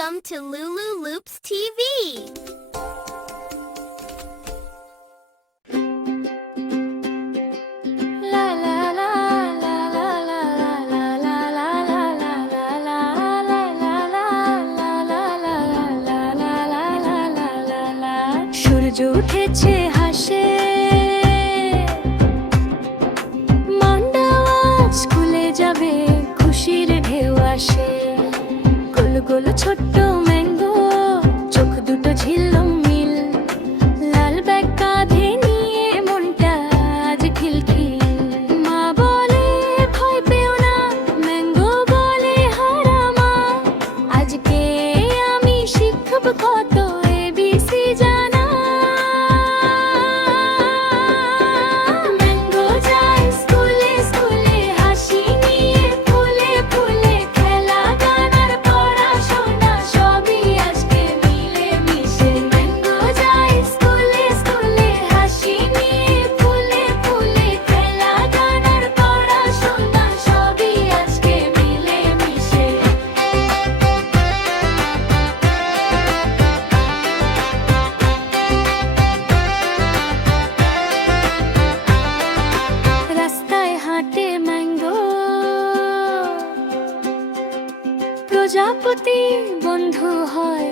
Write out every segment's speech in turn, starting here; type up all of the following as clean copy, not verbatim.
Welcome to Lulu Loops TV. সূর্য উঠেছে হাসে মান্ডাওয়া স্কুলে যাবে খুশির ঢেউ আসে গোল গোল ছোট্ট ম্যাঙ্গো চোখ দুটো ঝিল্লম মিল লাল ব্যাগ কাঁধে নিয়ে মনটা আজ খিলখিল মা বলে ভয় পেও না ম্যাঙ্গো বলে হারামা আজকে আমি শিখব কত এবিসি জানা প্রজাপতি বন্ধু হয়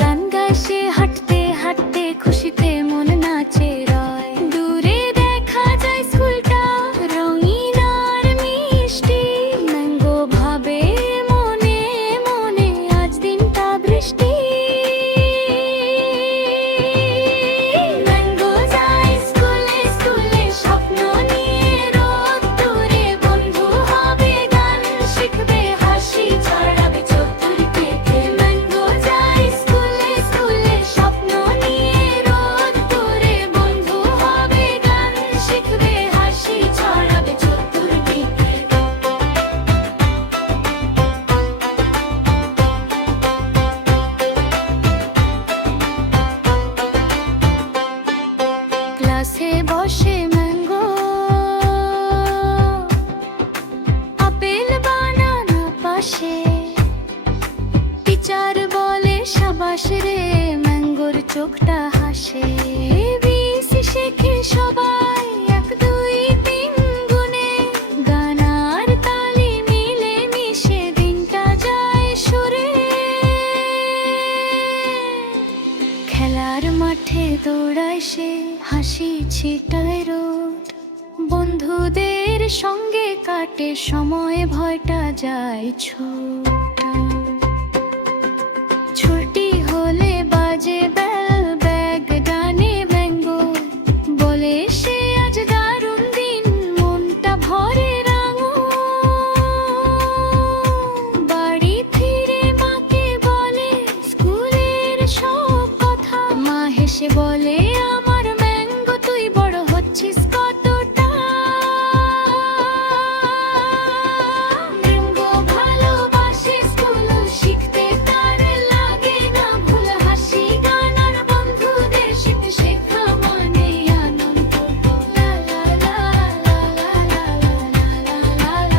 গান গায় সে হাঁটতে হাঁটতে খুশিতে মন নাচে রয় দূরে দেখা যায় স্কুলটা রঙিন আর মিষ্টি ম্যাঙ্গো ভাবে মনে মনে আজ দিনটা বৃষ্টি ম্যাঙ্গো যায় স্কুলে স্কুলে স্বপ্ন নিয়ে রোদ দূরে বন্ধু হবে গান শিখবে ছড়াবে চতুর্দিকে ম্যাঙ্গো যায় স্কুলে স্কুলে স্বপ্ন নিয়ে রোদ দূরে বন্ধু হবে গান শিখবে হাসি ছড়াবে চতুর্দিকে ক্লাসে বসে ম্যাঙ্গো আপেল বানানা পাশে টিচার বলে সাবাস রে ম্যাঙ্গোর চোখটা হাসে এবিসি শেখে সবাই 1 2 3 গুনে গান আর তালি মিলে মিশে দিনটা যায় সুরে খেলার মাঠে দৌড়ায় সে হাসি ছিটায় রোদ বন্ধুদের সঙ্গে কাটে সময় ভয়টা যায় ছুটি হলে বাজে বেল ব্যাগ গানে ম্যাঙ্গো বলে সে আজ দারুণ দিন মনটা ভরে রাঙো বাড়ি ফিরে মাকে বলে স্কুলের সব কথা মা হেসে বলে আমার ম্যাঙ্গো তুই বড় হচ্ছিস কতটা ম্যাঙ্গো ভালোবাসে স্কুল শিখতে তার লাগে না ভুল হাসি গান আর বন্ধুদের সাথে শেখা মানে আনন্দ লা লা লা লা লা লা লা লা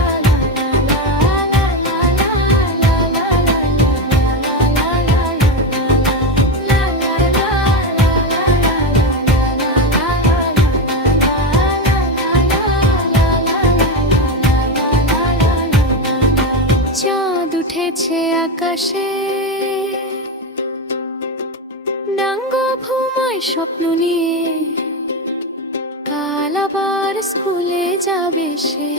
চাঁদ উঠেছে আকাশে ডাঙ্গো ঘুমায় স্বপ্ন নিয়ে কাল আবার স্কুলে যাবে সে